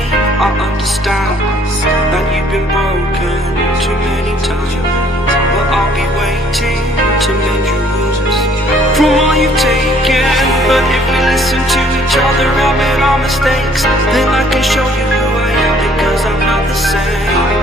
pain, I understand that you've been broken too many times, but I'll be waiting to mend your wounds from all you've taken. But if we listen to each other, admit our mistakes, then I can show you who I am, because I'm not the same.